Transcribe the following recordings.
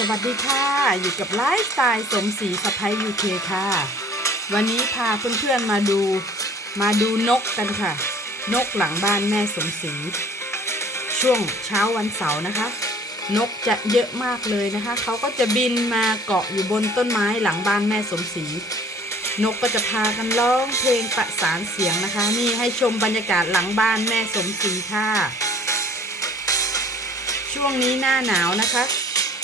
สวัสดีค่ะ อยู่กับไลฟ์สไตล์สมศรีสะพ้ยยูเคค่ะ วันนี้พาเพื่อนๆมาดู มาดูนกกันค่ะ นกหลังบ้านแม่สมศรีช่วงเช้าวันเสาร์นะคะ นกจะเยอะมากเลยนะคะเขาก็จะบินมาเกาะอยู่บนต้นไม้หลังบ้านแม่สมศรีนกก็จะพากันร้องเพลงประสานเสียงนะคะ นี่ให้ชมบรรยากาศหลังบ้านแม่สมศรีค่ะ ช่วงนี้หน้าหนาวนะคะ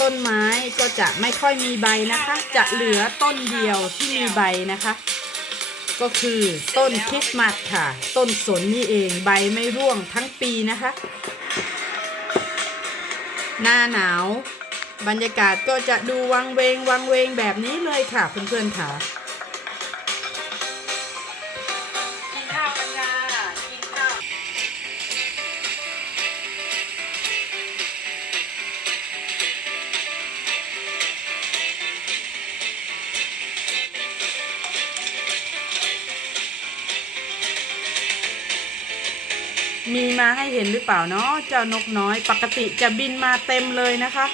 ต้นไม้ก็จะไม่ค่อยมีใบนะคะ จะเหลือต้นเดียวที่มีใบนะคะ ก็คือต้นคริสต์มาสค่ะ ต้นสนนี่เองใบไม่ร่วงทั้งปีนะคะ หน้าหนาวบรรยากาศก็จะดูวังเวงวังเวงแบบนี้เลยค่ะเพื่อนๆค่ะ มีมาให้เห็นหรือเปล่าเนาะเจ้านกน้อย ปกติจะบินมาเต็มเลยนะคะ